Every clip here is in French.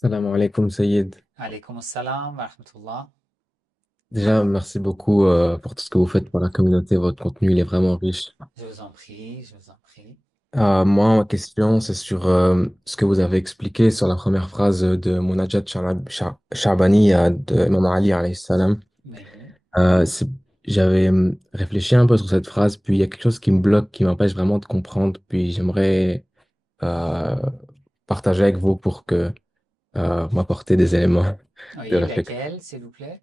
Salam alaikum Sayyid. Alaykoum salam wa rahmatullah. Déjà, merci beaucoup pour tout ce que vous faites pour la communauté. Votre contenu, il est vraiment riche. Je vous en prie, je vous en prie. Moi, ma question, c'est sur ce que vous avez expliqué sur la première phrase de Munajat Sha'bani de Imam Ali alayhi salam. Oui, Euh, c'est- J'avais réfléchi un peu sur cette phrase, puis il y a quelque chose qui me bloque, qui m'empêche vraiment de comprendre, puis j'aimerais euh, partager avec vous pour que m'apporter des éléments de oui, réflexion. laquelle, s'il vous plaît?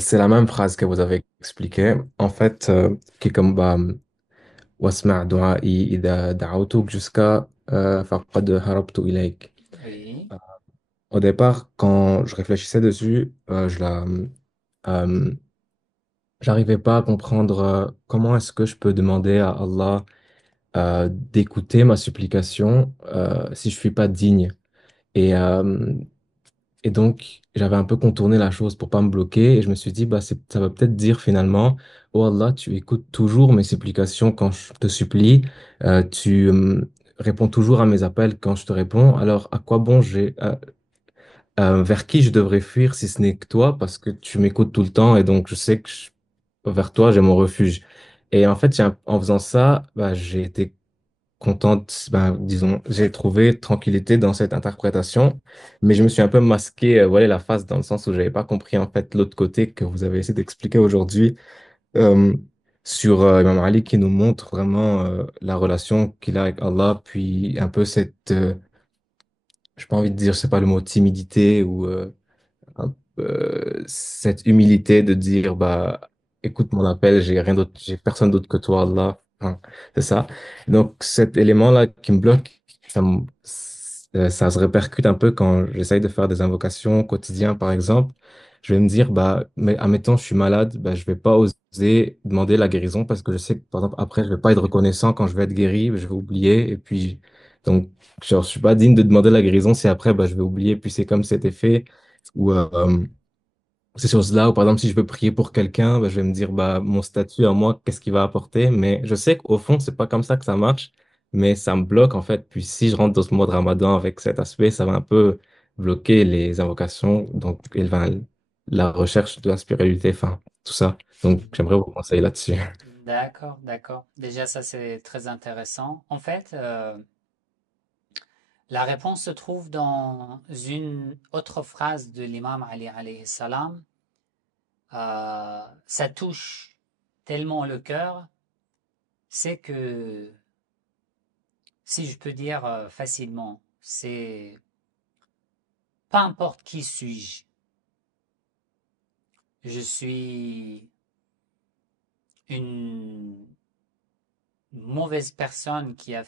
C'est la même phrase que vous avez expliquée. En fait, qui est comme bah, واسمع دعائي إذا دعوتك jusqu'à فقد هربت إليك. Oui, Au départ, quand je réfléchissais dessus, euh, j'arrivais pas à comprendre comment est-ce que je peux demander à Allah d'écouter ma supplication si je suis pas digne. Et, euh, Et donc, j'avais un peu contourné la chose pour pas me bloquer et je me suis dit, bah, ça va peut-être dire finalement, oh Allah, tu écoutes toujours mes supplications quand je te supplie, tu réponds toujours à mes appels quand je te réponds, alors à quoi bon vers qui je devrais fuir si ce n'est que toi parce que tu m'écoutes tout le temps et donc je sais que vers toi j'ai mon refuge. Et en fait, en faisant ça, bah, j'ai été contente, ben, disons, j'ai trouvé tranquillité dans cette interprétation, mais je me suis un peu masqué, voilà la face dans le sens où j'avais pas compris en fait l'autre côté que vous avez essayé d'expliquer aujourd'hui euh, sur Imam Ali qui nous montre vraiment la relation qu'il a avec Allah, puis un peu j'ai pas envie de dire, je sais pas le mot timidité ou cette humilité de dire bah écoute mon appel, j'ai rien d'autre, j'ai personne d'autre que toi, Allah. Enfin, c'est ça. Donc cet élément-là qui me bloque, ça se répercute un peu quand j'essaye de faire des invocations au quotidien, par exemple. Je vais me dire, bah, mais admettons, je suis malade, bah, je vais pas oser demander la guérison parce que je sais que, par exemple, après, je vais pas être reconnaissant quand je vais être guéri, je vais oublier. Et puis, donc, genre, je suis pas digne de demander la guérison si après, bah, je vais oublier. Puis c'est comme cet effet où, ces choses-là, ou par exemple, si je veux prier pour quelqu'un, bah, je vais me dire, bah, mon statut à moi, qu'est-ce qu'il va apporter? Mais je sais qu'au fond, c'est pas comme ça que ça marche, mais ça me bloque, en fait. Puis si je rentre dans ce mois de Ramadan avec cet aspect, ça va un peu bloquer les invocations, donc, la recherche de la spiritualité, enfin, tout ça. Donc, j'aimerais vous conseiller là-dessus. d'accord, d'accord. Déjà, ça, c'est très intéressant. En fait, la réponse se trouve dans une autre phrase de l'imam Ali alayhi salam. Ça touche tellement le cœur, c'est que, si je peux dire facilement, c'est peu importe qui suis-je, je suis une mauvaise personne qui a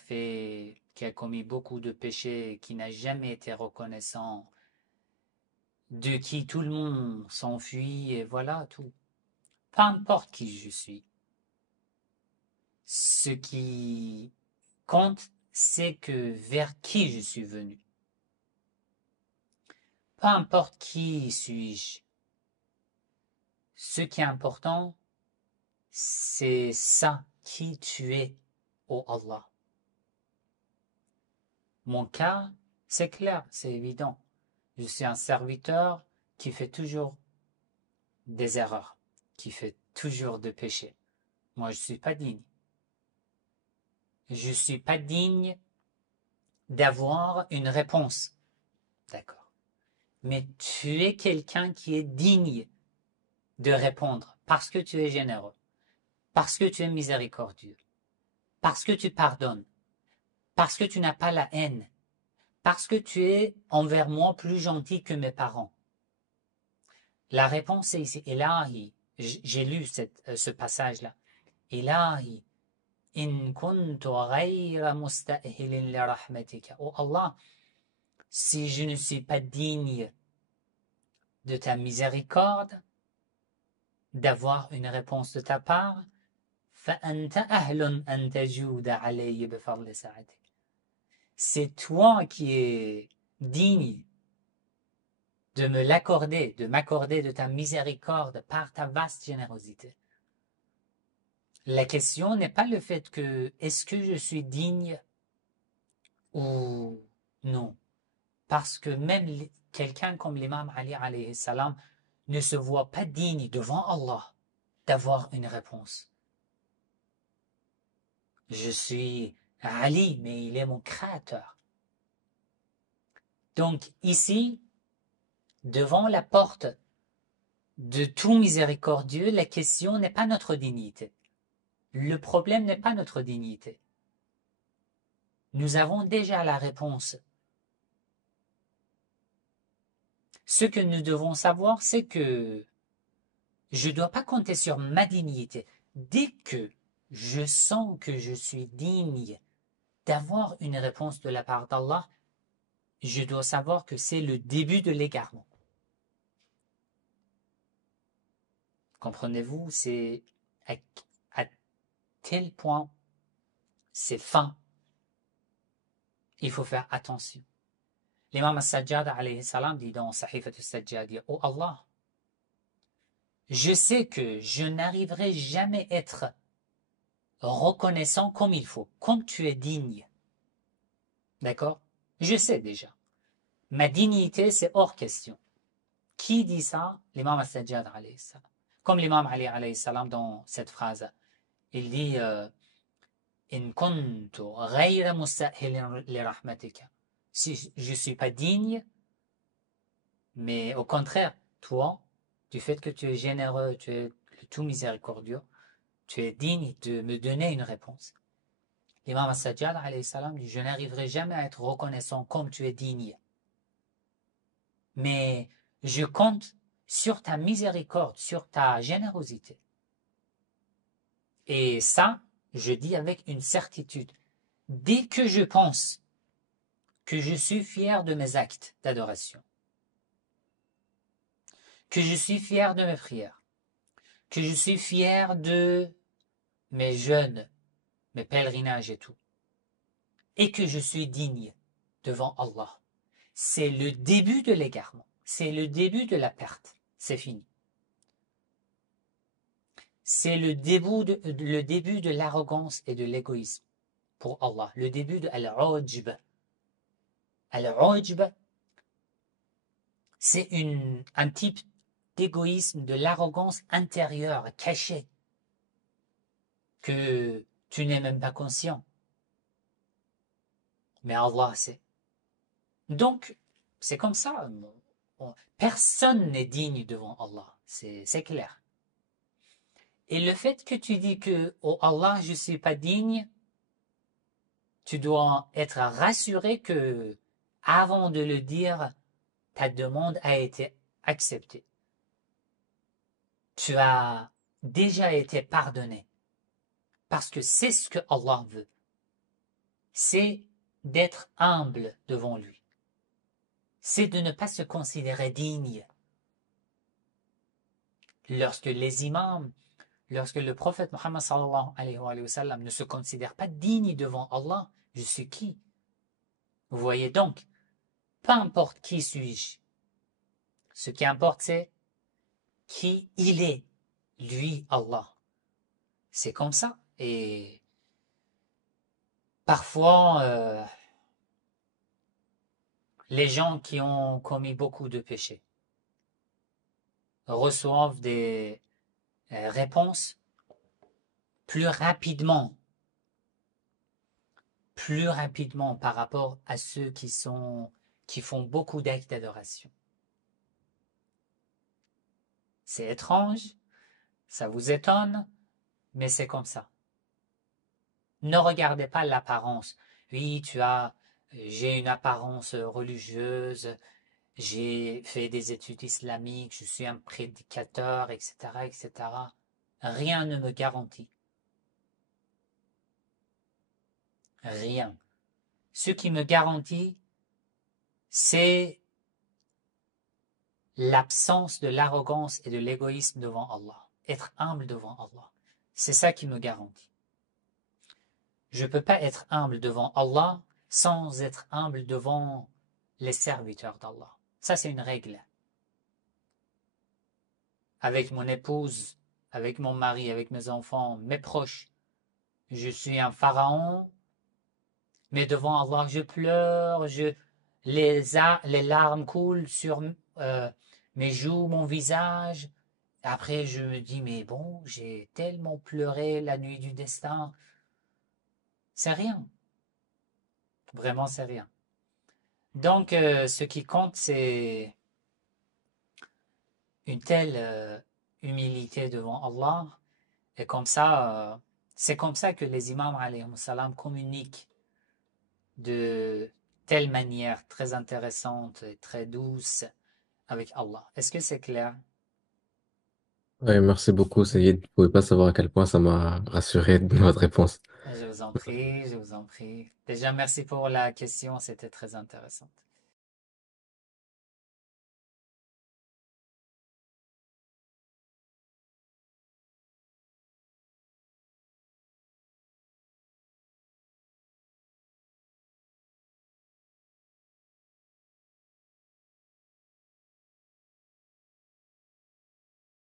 commis beaucoup de péchés, qui n'a jamais été reconnaissant, de qui tout le monde s'enfuit et voilà tout. Peu importe qui je suis. Ce qui compte, c'est que vers qui je suis venu. Peu importe qui suis-je. Ce qui est important, c'est ça, qui tu es, ô Allah. Mon cas, c'est clair, c'est évident. Je suis un serviteur qui fait toujours des erreurs, qui fait toujours de péchés. Moi, je ne suis pas digne. Je ne suis pas digne d'avoir une réponse. D'accord. Mais tu es quelqu'un qui est digne de répondre parce que tu es généreux, parce que tu es miséricordieux, parce que tu pardonnes, parce que tu n'as pas la haine, parce que tu es envers moi plus gentil que mes parents. La réponse est ici. Ilahi, j'ai lu ce passage-là. Ilahi, in kuntu ghayra musta'hilin li rahmatika. Oh Allah, si je ne suis pas digne de ta miséricorde, d'avoir une réponse de ta part, فأنت أهل أن تجود علي بفضل ساعتك. C'est toi qui es digne de me l'accorder, de m'accorder de ta miséricorde par ta vaste générosité. La question n'est pas le fait que est-ce que je suis digne ou non. Parce que même quelqu'un comme l'imam Ali alayhi salam ne se voit pas digne devant Allah d'avoir une réponse. Je suis Ali, mais il est mon créateur. Donc ici, devant la porte de tout miséricordieux, la question n'est pas notre dignité. Le problème n'est pas notre dignité. Nous avons déjà la réponse. Ce que nous devons savoir, c'est que je ne dois pas compter sur ma dignité. Dès que je sens que je suis digne d'avoir une réponse de la part d'Allah, je dois savoir que c'est le début de l'égarement. Comprenez-vous, c'est à tel point, c'est fin. Il faut faire attention. L'imam al-Sajjad alayhi salam dit dans Sahifat al-Sajjad, oh Allah, je sais que je n'arriverai jamais à être reconnaissant comme il faut, comme tu es digne. D'accord? Je sais déjà. Ma dignité, c'est hors question. Qui dit ça? L'imam al-Sajjad alayhi salam. Comme l'imam Ali alayhi salam dans cette phrase. Il dit In kuntu ghayra musta'hilin li rahmatika. Si je ne suis pas digne, mais au contraire, toi, du fait que tu es généreux, tu es le tout miséricordieux, tu es digne de me donner une réponse. L'imam al-Sajjad alayhi salam dit, je n'arriverai jamais à être reconnaissant comme tu es digne. Mais je compte sur ta miséricorde, sur ta générosité. Et ça, je dis avec une certitude. Dès que je pense que je suis fier de mes actes d'adoration, que je suis fier de mes prières, que je suis fier de mes jeûnes, mes pèlerinages et tout, et que je suis digne devant Allah, c'est le début de l'égarement, c'est le début de la perte, c'est fini. C'est le début de l'arrogance et de l'égoïsme pour Allah, le début de al-ujb. Al-ujb, c'est un type d'égoïsme, de l'arrogance intérieure, cachée, que tu n'es même pas conscient. Mais Allah sait. Donc, c'est comme ça. Personne n'est digne devant Allah. C'est clair. Et le fait que tu dis que, oh Allah, je ne suis pas digne, tu dois être rassuré que, avant de le dire, ta demande a été acceptée. Tu as déjà été pardonné. Parce que c'est ce que Allah veut. C'est d'être humble devant lui. C'est de ne pas se considérer digne. Lorsque les imams, lorsque le prophète Muhammad sallallahu alayhi wa sallam ne se considère pas digne devant Allah, je suis qui? Vous voyez donc, peu importe qui suis-je, ce qui importe c'est qui il est, lui, Allah. C'est comme ça. Et parfois, les gens qui ont commis beaucoup de péchés reçoivent des réponses plus rapidement par rapport à ceux qui font beaucoup d'actes d'adoration. C'est étrange, ça vous étonne, mais c'est comme ça. Ne regardez pas l'apparence. Oui, j'ai une apparence religieuse, j'ai fait des études islamiques, je suis un prédicateur, etc., etc. Rien ne me garantit. Rien. Ce qui me garantit, c'est l'absence de l'arrogance et de l'égoïsme devant Allah. Être humble devant Allah. C'est ça qui me garantit. Je ne peux pas être humble devant Allah sans être humble devant les serviteurs d'Allah. Ça, c'est une règle. Avec mon épouse, avec mon mari, avec mes enfants, mes proches, je suis un pharaon, mais devant Allah, je pleure, les larmes coulent sur mes joues, mon visage. Après, je me dis, mais bon, j'ai tellement pleuré la nuit du destin. C'est rien. Vraiment, c'est rien. Donc, ce qui compte, c'est une telle humilité devant Allah. Et comme ça, c'est comme ça que les imams, alayhi salam, communiquent de telle manière très intéressante et très douce avec Allah. Est-ce que c'est clair? Ouais, merci beaucoup, Sayid. Vous ne pouvez pas savoir à quel point ça m'a rassuré de votre réponse. Je vous en prie, je vous en prie. Déjà, merci pour la question, c'était très intéressant.